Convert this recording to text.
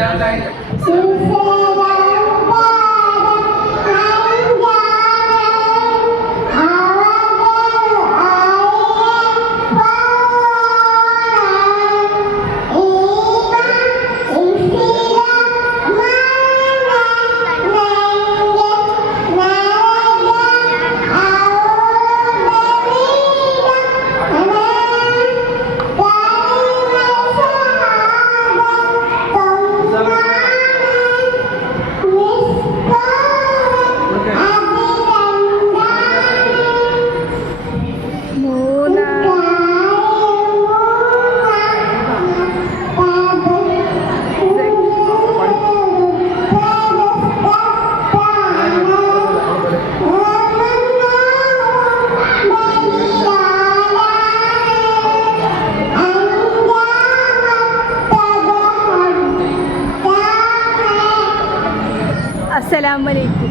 So far, അസ്സലാമലൈക്കും